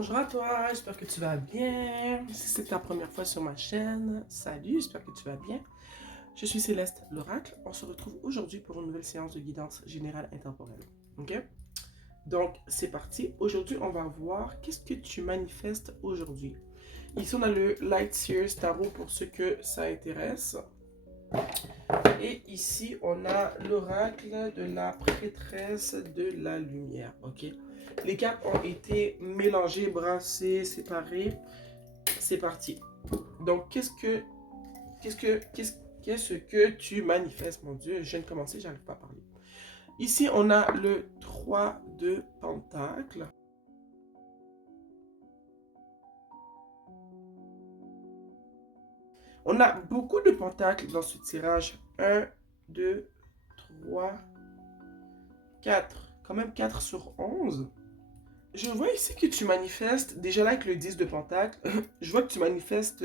Bonjour à toi, j'espère que tu vas bien. Si c'est ta première fois sur ma chaîne, salut, j'espère que tu vas bien. Je suis Céleste l'Oracle. On se retrouve aujourd'hui pour une nouvelle séance de guidance générale intemporelle. Ok? Donc, c'est parti. Aujourd'hui, on va voir qu'est-ce que tu manifestes aujourd'hui. Ici, on a le Light Seers Tarot pour ceux que ça intéresse. Et ici, on a l'oracle de la prêtresse de la lumière. Ok? Les cartes ont été mélangées, brassées, séparées. C'est parti. Donc, qu'est-ce que tu manifestes, mon Dieu? Je viens de commencer, j'arrive pas à parler. Ici, on a le 3 de Pentacle. On a beaucoup de pentacles dans ce tirage. 1, 2, 3, 4. Quand même 4 sur 11. Je vois ici que tu manifestes, déjà là avec le 10 de Pentacle, je vois que tu manifestes,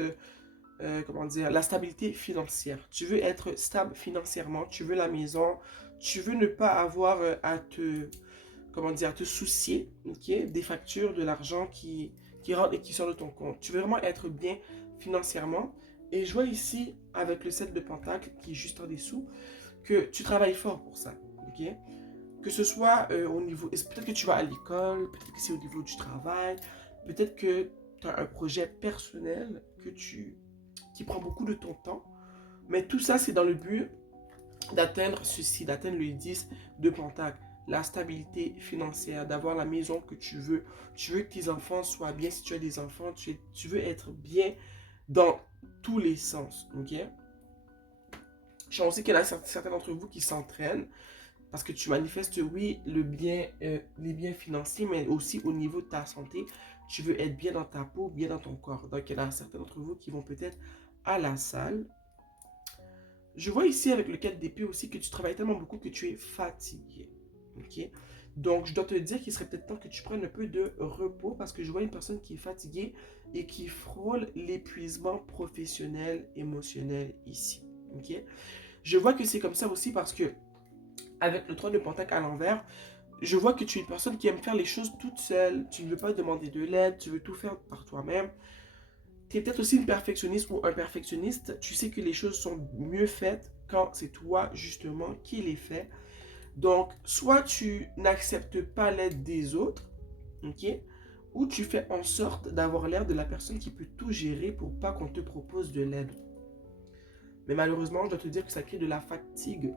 comment dire, la stabilité financière. Tu veux être stable financièrement, tu veux la maison, tu veux ne pas avoir à te, comment dire, à te soucier, ok, des factures, de l'argent qui rentre et qui sort de ton compte. Tu veux vraiment être bien financièrement. Et je vois ici, avec le 7 de Pentacle, qui est juste en dessous, que tu travailles fort pour ça, ok? Que ce soit au niveau, peut-être que tu vas à l'école, peut-être que c'est au niveau du travail, peut-être que tu as un projet personnel qui prend beaucoup de ton temps, mais tout ça c'est dans le but d'atteindre ceci, d'atteindre le 10 de Pentacle, la stabilité financière, d'avoir la maison que tu veux que tes enfants soient bien, si tu as des enfants, tu veux être bien dans tous les sens, ok? Je sais qu'il y en a certains d'entre vous qui s'entraînent, parce que tu manifestes, oui, les biens financiers, mais aussi au niveau de ta santé. Tu veux être bien dans ta peau, bien dans ton corps. Donc, il y en a certains d'entre vous qui vont peut-être à la salle. Je vois ici avec le 4 d'épée aussi que tu travailles tellement beaucoup que tu es fatigué. Ok? Donc, je dois te dire qu'il serait peut-être temps que tu prennes un peu de repos parce que je vois une personne qui est fatiguée et qui frôle l'épuisement professionnel, émotionnel ici. Ok? Je vois que c'est comme ça aussi parce que avec le 3 de Pentacle à l'envers, je vois que tu es une personne qui aime faire les choses toute seule. Tu ne veux pas demander de l'aide, tu veux tout faire par toi-même. Tu es peut-être aussi une perfectionniste ou un perfectionniste. Tu sais que les choses sont mieux faites quand c'est toi justement qui les fais. Donc, soit tu n'acceptes pas l'aide des autres, ok? Ou tu fais en sorte d'avoir l'air de la personne qui peut tout gérer pour pas qu'on te propose de l'aide. Mais malheureusement, je dois te dire que ça crée de la fatigue.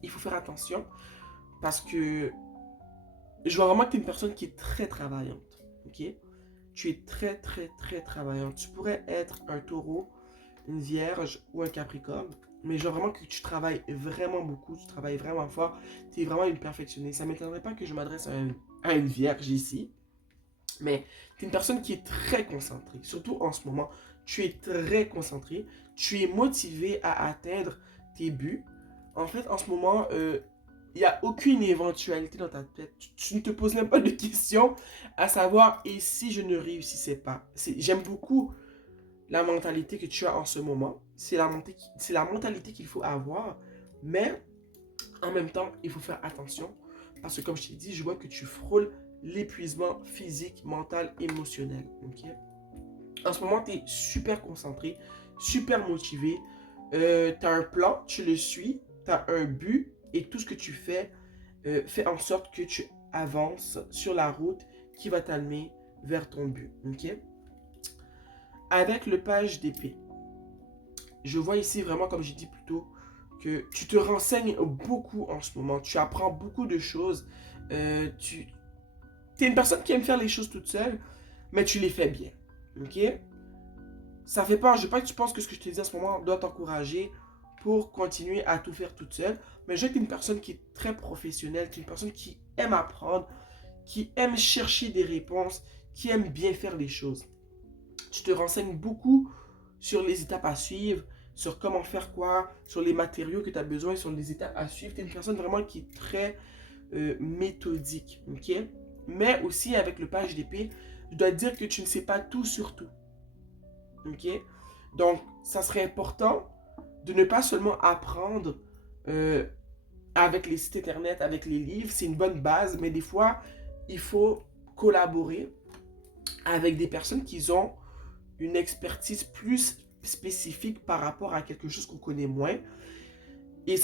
Il faut faire attention parce que je vois vraiment que tu es une personne qui est très travaillante. Ok? Tu es très, très, très travaillante. Tu pourrais être un taureau, une vierge ou un capricorne. Mais je vois vraiment que tu travailles vraiment beaucoup. Tu travailles vraiment fort. Tu es vraiment une perfectionniste. Ça ne m'étonnerait pas que je m'adresse à une vierge ici. Mais tu es une personne qui est très concentrée. Surtout en ce moment. Tu es très concentré. Tu es motivé à atteindre tes buts. En fait, en ce moment, il n'y a aucune éventualité dans ta tête. Tu ne te poses même pas de questions à savoir et si je ne réussissais pas. J'aime beaucoup la mentalité que tu as en ce moment. C'est la mentalité qu'il faut avoir. Mais en même temps, il faut faire attention. Parce que comme je t'ai dit, je vois que tu frôles l'épuisement physique, mental, émotionnel. Okay? En ce moment, tu es super concentré, super motivé. Tu as un plan, tu le suis, tu as un but et tout ce que tu fais fait en sorte que tu avances sur la route qui va t'amener vers ton but. Okay? Avec le page d'épée, je vois ici vraiment, comme j'ai dit plus tôt, que tu te renseignes beaucoup en ce moment. Tu apprends beaucoup de choses. Tu es une personne qui aime faire les choses toute seule, mais tu les fais bien. Ok? Ça fait peur. Je ne veux pas que tu penses que ce que je te dis en ce moment doit t'encourager pour continuer à tout faire toute seule. Mais je sais que tu es une personne qui est très professionnelle, tu es une personne qui aime apprendre, qui aime chercher des réponses, qui aime bien faire les choses. Tu te renseignes beaucoup sur les étapes à suivre, sur comment faire quoi, sur les matériaux que tu as besoin, sur les étapes à suivre. Tu es une personne vraiment qui est très méthodique. Ok? Mais aussi avec le page d'épée, je dois te dire que tu ne sais pas tout sur tout. Ok? Donc, ça serait important de ne pas seulement apprendre avec les sites internet, avec les livres, c'est une bonne base, mais des fois, il faut collaborer avec des personnes qui ont une expertise plus spécifique par rapport à quelque chose qu'on connaît moins. Et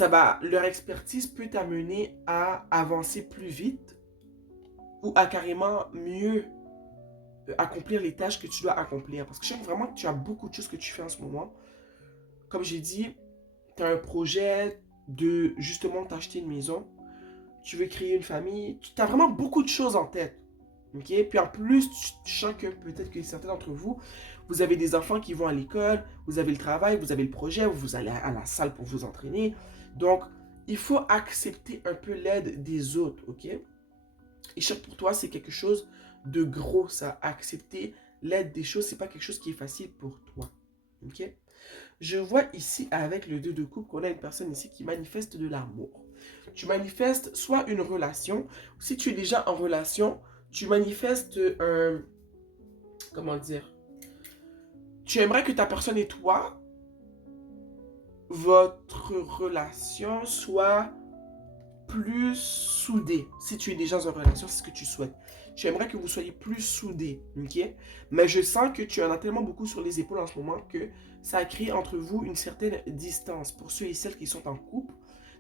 leur expertise peut t'amener à avancer plus vite ou à carrément mieux accomplir les tâches que tu dois accomplir. Parce que je sais vraiment que tu as beaucoup de choses que tu fais en ce moment. Comme j'ai dit, tu as un projet de justement t'acheter une maison. Tu veux créer une famille. Tu as vraiment beaucoup de choses en tête. Ok? Puis en plus, tu sens que peut-être que certains d'entre vous, vous avez des enfants qui vont à l'école, vous avez le travail, vous avez le projet, vous allez à la salle pour vous entraîner. Donc, il faut accepter un peu l'aide des autres, ok? Et je sais que pour toi, c'est quelque chose de gros, ça. Accepter l'aide des choses, c'est pas quelque chose qui est facile pour toi, ok? Je vois ici, avec le 2 de coupe, qu'on a une personne ici qui manifeste de l'amour. Tu manifestes soit une relation, si tu es déjà en relation, tu manifestes un... Comment dire? Tu aimerais que ta personne et toi, votre relation soit plus soudée. Si tu es déjà en relation, c'est ce que tu souhaites. Tu aimerais que vous soyez plus soudés, ok? Mais je sens que tu en as tellement beaucoup sur les épaules en ce moment que ça crée entre vous une certaine distance pour ceux et celles qui sont en couple,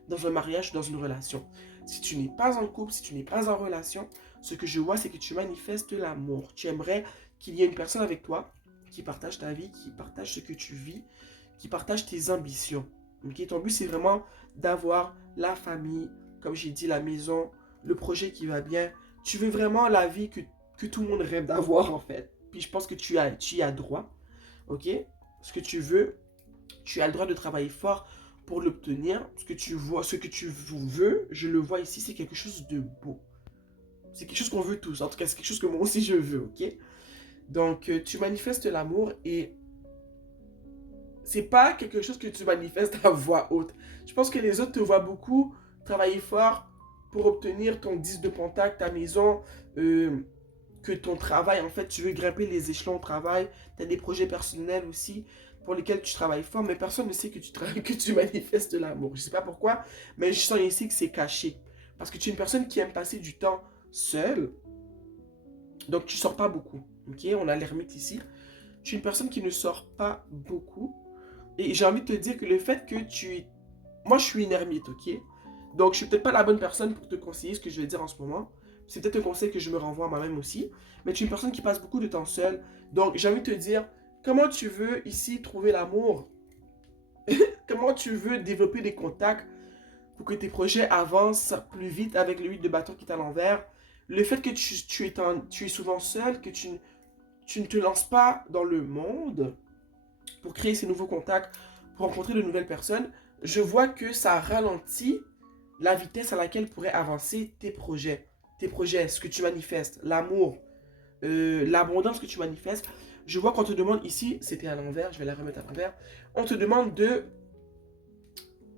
dans un mariage, dans une relation. Si tu n'es pas en couple, si tu n'es pas en relation, ce que je vois, c'est que tu manifestes l'amour. Tu aimerais qu'il y ait une personne avec toi qui partage ta vie, qui partage ce que tu vis, qui partage tes ambitions. Ok? Ton but, c'est vraiment d'avoir la famille, comme j'ai dit, la maison, le projet qui va bien. Tu veux vraiment la vie que tout le monde rêve d'avoir, en fait. Puis je pense que tu y as droit. Ok? Ce que tu veux, tu as le droit de travailler fort pour l'obtenir. Ce que tu veux, je le vois ici, c'est quelque chose de beau. C'est quelque chose qu'on veut tous. En tout cas, c'est quelque chose que moi aussi je veux, ok? Donc, tu manifestes l'amour et c'est pas quelque chose que tu manifestes à voix haute. Je pense que les autres te voient beaucoup travailler fort pour obtenir ton 10 de contact, ta maison, que ton travail, en fait, tu veux grimper les échelons au travail, tu as des projets personnels aussi pour lesquels tu travailles fort, mais personne ne sait que que tu manifestes l'amour. Je sais pas pourquoi, mais je sens ici que c'est caché. Parce que tu es une personne qui aime passer du temps seule, donc tu sors pas beaucoup. Ok, on a l'ermite ici. Tu es une personne qui ne sort pas beaucoup. Et j'ai envie de te dire que le fait que tu es... Moi, je suis une ermite, ok? Donc, je suis peut-être pas la bonne personne pour te conseiller ce que je vais dire en ce moment. C'est peut-être un conseil que je me renvoie à moi-même aussi. Mais tu es une personne qui passe beaucoup de temps seule. Donc, j'ai envie de te dire, comment tu veux ici trouver l'amour? Comment tu veux développer des contacts pour que tes projets avancent plus vite avec le 8 de bâton qui est à l'envers? Le fait que tu es souvent seul, que tu ne te lances pas dans le monde pour créer ces nouveaux contacts, pour rencontrer de nouvelles personnes, je vois que ça ralentit la vitesse à laquelle pourraient avancer tes projets. Tes projets, ce que tu manifestes, l'amour, l'abondance que tu manifestes. Je vois qu'on te demande ici, c'était à l'envers, je vais la remettre à l'envers, on te demande de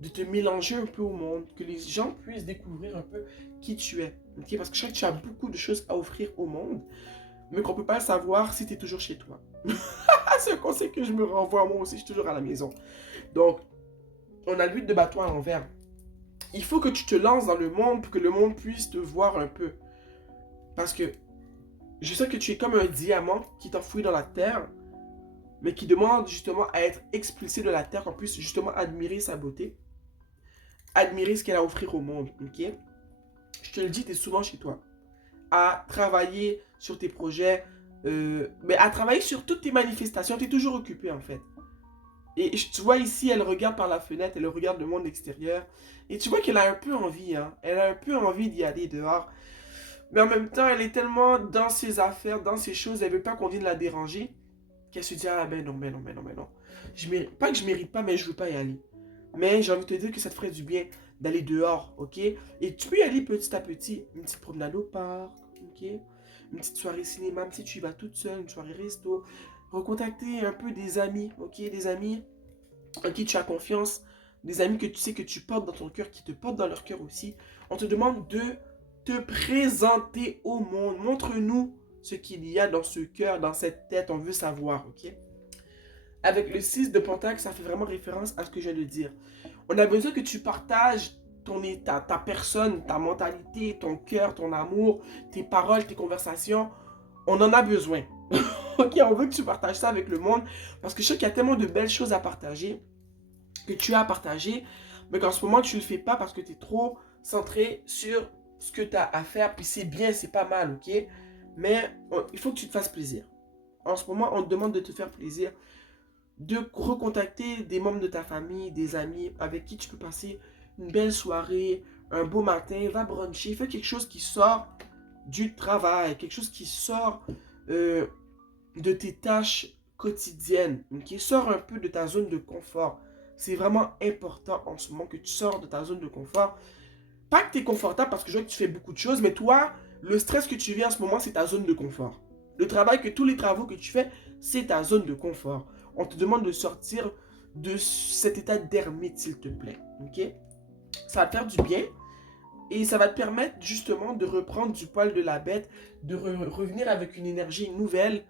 te mélanger un peu au monde, que les gens puissent découvrir un peu qui tu es. Okay? Parce que je sais que tu as beaucoup de choses à offrir au monde, mais qu'on ne peut pas savoir si tu es toujours chez toi. C'est un conseil que je me renvoie moi aussi, je suis toujours à la maison. Donc, on a le 8 de bâton à l'envers. Il faut que tu te lances dans le monde pour que le monde puisse te voir un peu. Parce que je sais que tu es comme un diamant qui t'enfouit dans la terre, mais qui demande justement à être expulsé de la terre, qu'on puisse justement admirer sa beauté, admirer ce qu'elle a à offrir au monde. Ok? Je te le dis, tu es souvent chez toi. À travailler sur tes projets, mais à travailler sur toutes tes manifestations, tu es toujours occupé en fait. Et tu vois ici, elle regarde par la fenêtre, elle regarde le monde extérieur. Et tu vois qu'elle a un peu envie, hein. Elle a un peu envie d'y aller dehors. Mais en même temps, elle est tellement dans ses affaires, dans ses choses, elle veut pas qu'on vienne la déranger, qu'elle se dit, ah ben non, ben non, ben non, ben non. Je mérite, pas que je mérite pas, mais je veux pas y aller. Mais j'ai envie de te dire que ça te ferait du bien d'aller dehors, ok? Et tu peux y aller petit à petit. Une petite promenade au parc, ok? Une petite soirée cinéma, même si tu y vas toute seule, une soirée resto. Recontacter un peu des amis, ok? Des amis en qui tu as confiance, des amis que tu sais que tu portes dans ton cœur, qui te portent dans leur cœur aussi. On te demande de te présenter au monde. Montre-nous ce qu'il y a dans ce cœur, dans cette tête. On veut savoir, ok? Avec le 6 de Pentacle, ça fait vraiment référence à ce que je viens de dire. On a besoin que tu partages ton état, ta personne, ta mentalité, ton cœur, ton amour, tes paroles, tes conversations. On en a besoin. Ok, on veut que tu partages ça avec le monde parce que je sais qu'il y a tellement de belles choses à partager, que tu as à partager, mais qu'en ce moment tu ne le fais pas parce que tu es trop centré sur ce que tu as à faire. Puis c'est bien, c'est pas mal, ok? Mais il faut que tu te fasses plaisir. En ce moment, on te demande de te faire plaisir, de recontacter des membres de ta famille, des amis avec qui tu peux passer une belle soirée, un beau matin, va bruncher, fais quelque chose qui sort du travail, quelque chose qui sort euh, de tes tâches quotidiennes, qui sort un peu de ta zone de confort. C'est vraiment important en ce moment que tu sors de ta zone de confort. Pas que tu es confortable parce que je vois que tu fais beaucoup de choses, mais toi, le stress que tu vis en ce moment, c'est ta zone de confort. Le travail tous les travaux que tu fais, c'est ta zone de confort. On te demande de sortir de cet état d'ermite, s'il te plaît. Ok? Ça va te faire du bien et ça va te permettre justement de reprendre du poil de la bête, de revenir avec une énergie nouvelle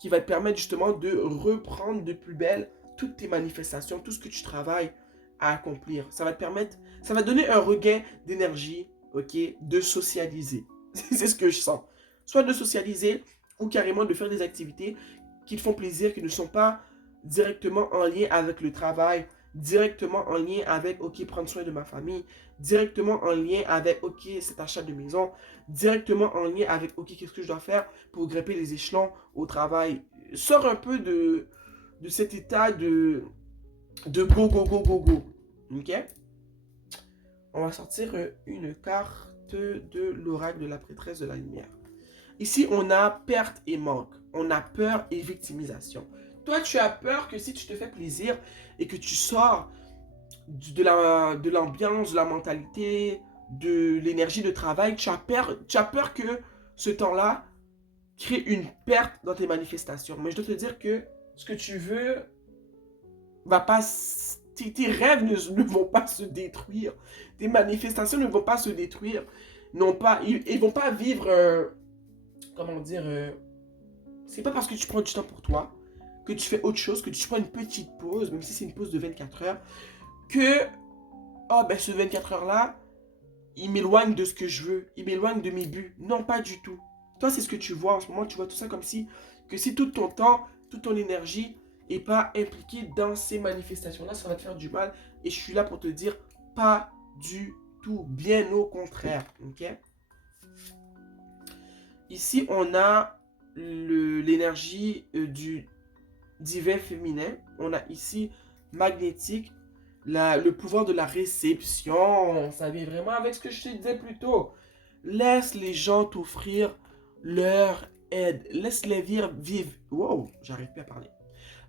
qui va te permettre justement de reprendre de plus belle toutes tes manifestations, tout ce que tu travailles à accomplir. Ça va te permettre, ça va donner un regain d'énergie, ok, de socialiser. C'est ce que je sens. Soit de socialiser ou carrément de faire des activités qui te font plaisir, qui ne sont pas directement en lien avec le travail, directement en lien avec, ok, prendre soin de ma famille, directement en lien avec, ok, cet achat de maison, directement en lien avec, ok, qu'est-ce que je dois faire pour grimper les échelons au travail. Sors un peu de cet état de go, go, go, go, go. Ok? On va sortir une carte de l'oracle de la prêtresse de la lumière. Ici, on a perte et manque. On a peur et victimisation. Toi, tu as peur que si tu te fais plaisir et que tu sors de l'ambiance, de la mentalité, de l'énergie de travail, tu as peur que ce temps-là crée une perte dans tes manifestations. Mais je dois te dire que ce que tu veux va pas... Tes rêves ne vont pas se détruire. Tes manifestations ne vont pas se détruire. Non pas, ils vont pas vivre... comment dire c'est pas parce que tu prends du temps pour toi, que tu fais autre chose, que tu prends une petite pause, même si c'est une pause de 24 heures, que, oh ben ce 24 heures-là, il m'éloigne de ce que je veux, il m'éloigne de mes buts. Non, pas du tout. Toi, c'est ce que tu vois en ce moment, tu vois tout ça comme si, que si tout ton temps, toute ton énergie est pas impliquée dans ces manifestations-là, ça va te faire du mal. Et je suis là pour te dire, pas du tout, bien au contraire, ok? Ici, on a l'énergie du divin féminin. On a ici magnétique, le pouvoir de la réception. Ça vient vraiment avec ce que je te disais plus tôt. Laisse les gens t'offrir leur aide. Laisse-les vivre. Wow, j'arrive plus à parler.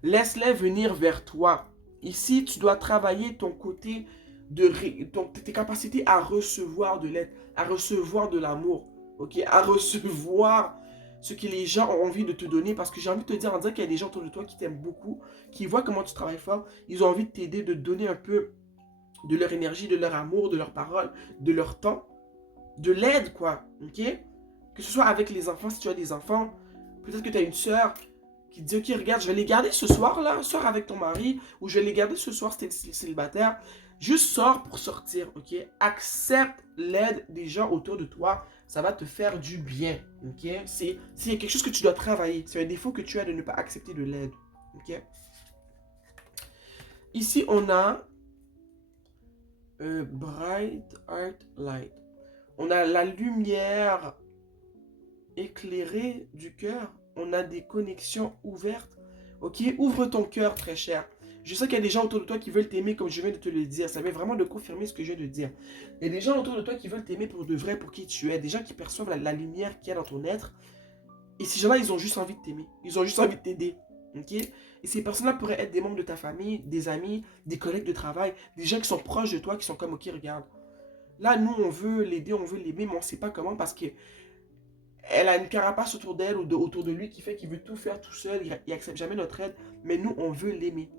Laisse-les venir vers toi. Ici, tu dois travailler ton côté tes capacités à recevoir de l'aide, à recevoir de l'amour, ok, à recevoir ce que les gens ont envie de te donner. Parce que j'ai envie de te dire, en disant qu'il y a des gens autour de toi qui t'aiment beaucoup, qui voient comment tu travailles fort, ils ont envie de t'aider, de te donner un peu de leur énergie, de leur amour, de leurs paroles, de leur temps, de l'aide, quoi, ok? Que ce soit avec les enfants, si tu as des enfants, peut-être que tu as une soeur qui te dit, ok, regarde, je vais les garder ce soir-là, sors avec ton mari, ou je vais les garder ce soir si t'es célibataire. Juste sors pour sortir, ok? Accepte l'aide des gens autour de toi, ça va te faire du bien, ok? C'est quelque chose que tu dois travailler, c'est un défaut que tu as de ne pas accepter de l'aide, ok? Ici, on a Bright Art Light. On a la lumière éclairée du cœur. On a des connexions ouvertes. Ok, ouvre ton cœur, très cher. Je sais qu'il y a des gens autour de toi qui veulent t'aimer comme je viens de te le dire. Ça vient vraiment de confirmer ce que je viens de dire. Il y a des gens autour de toi qui veulent t'aimer pour de vrai, pour qui tu es. Des gens qui perçoivent la lumière qu'il y a dans ton être. Et ces gens-là, ils ont juste envie de t'aimer. Ils ont juste envie de t'aider. Ok? Et ces personnes-là pourraient être des membres de ta famille, des amis, des collègues de travail, des gens qui sont proches de toi, qui sont comme, ok, regarde. Là, nous, on veut l'aider, on veut l'aimer, mais on ne sait pas comment parce que elle a une carapace autour d'elle ou autour de lui qui fait qu'il veut tout faire tout seul, il accepte jamais notre aide, mais nous, on veut l'aimer,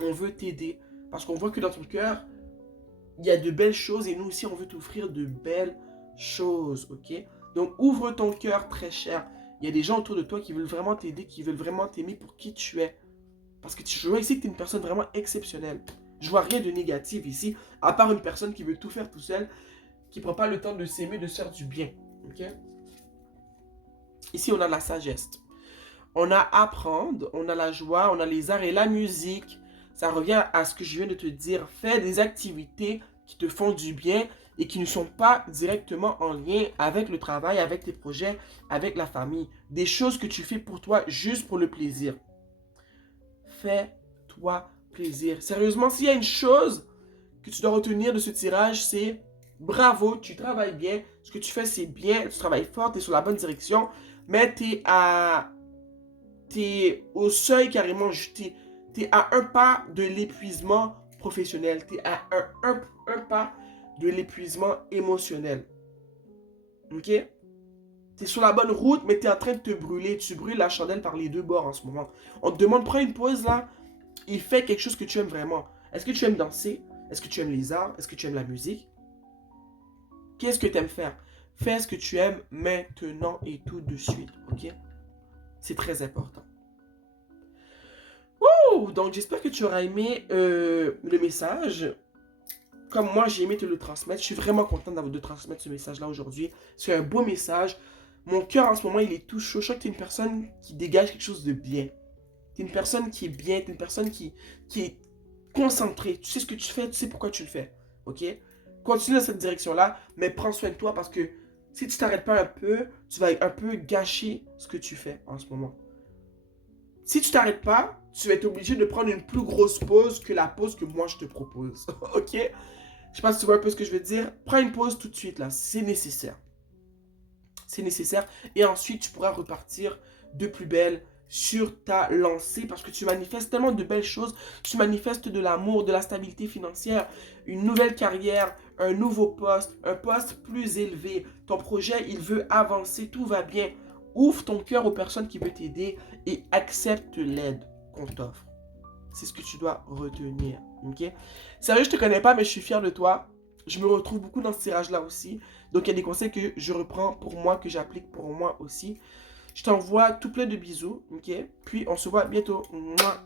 on veut t'aider, parce qu'on voit que dans ton cœur, il y a de belles choses et nous aussi, on veut t'offrir de belles choses, ok? Donc, ouvre ton cœur, très cher. Il y a des gens autour de toi qui veulent vraiment t'aider, qui veulent vraiment t'aimer pour qui tu es. Parce que je vois ici que tu es une personne vraiment exceptionnelle. Je vois rien de négatif ici, à part une personne qui veut tout faire tout seul, qui prend pas le temps de s'aimer, de se faire du bien, ok? Ici, on a la sagesse. On a apprendre, on a la joie, on a les arts et la musique. Ça revient à ce que je viens de te dire. Fais des activités qui te font du bien et qui ne sont pas directement en lien avec le travail, avec tes projets, avec la famille. Des choses que tu fais pour toi, juste pour le plaisir. Fais-toi plaisir. Sérieusement, s'il y a une chose que tu dois retenir de ce tirage, c'est bravo, tu travailles bien, ce que tu fais c'est bien, tu travailles fort, tu es sur la bonne direction, mais t'es au seuil carrément, t'es à un pas de l'épuisement professionnel, t'es à un pas de l'épuisement émotionnel. Ok? T'es sur la bonne route, mais t'es en train de te brûler. Tu brûles la chandelle par les deux bords en ce moment. On te demande, prends une pause là et fais quelque chose que tu aimes vraiment. Est-ce que tu aimes danser? Est-ce que tu aimes les arts? Est-ce que tu aimes la musique? Qu'est-ce que tu aimes faire? Fais ce que tu aimes maintenant et tout de suite, ok? C'est très important. Ouh, donc j'espère que tu auras aimé le message. Comme moi, j'ai aimé te le transmettre. Je suis vraiment content de transmettre ce message-là aujourd'hui. C'est un beau message. Mon cœur en ce moment, il est tout chaud. Je crois que tu es une personne qui dégage quelque chose de bien. Tu es une personne qui est bien. Tu es une personne qui est concentrée. Tu sais ce que tu fais, tu sais pourquoi tu le fais. Ok? Continue dans cette direction-là, mais prends soin de toi parce que si tu t'arrêtes pas un peu, tu vas un peu gâcher ce que tu fais en ce moment. Si tu t'arrêtes pas, tu vas être obligé de prendre une plus grosse pause que la pause que moi je te propose. Ok? Je sais pas si tu vois un peu ce que je veux dire. Prends une pause tout de suite là, c'est nécessaire. C'est nécessaire. Et ensuite, tu pourras repartir de plus belle sur ta lancée parce que tu manifestes tellement de belles choses. Tu manifestes de l'amour, de la stabilité financière, une nouvelle carrière, un nouveau poste, un poste plus élevé. Ton projet, il veut avancer, tout va bien. Ouvre ton cœur aux personnes qui veulent t'aider et accepte l'aide qu'on t'offre. C'est ce que tu dois retenir. Ok? Sérieux, je te connais pas, mais je suis fier de toi. Je me retrouve beaucoup dans ce tirage-là aussi. Donc, il y a des conseils que je reprends pour moi, que j'applique pour moi aussi. Je t'envoie tout plein de bisous. Ok? Puis, on se voit bientôt. Mouah.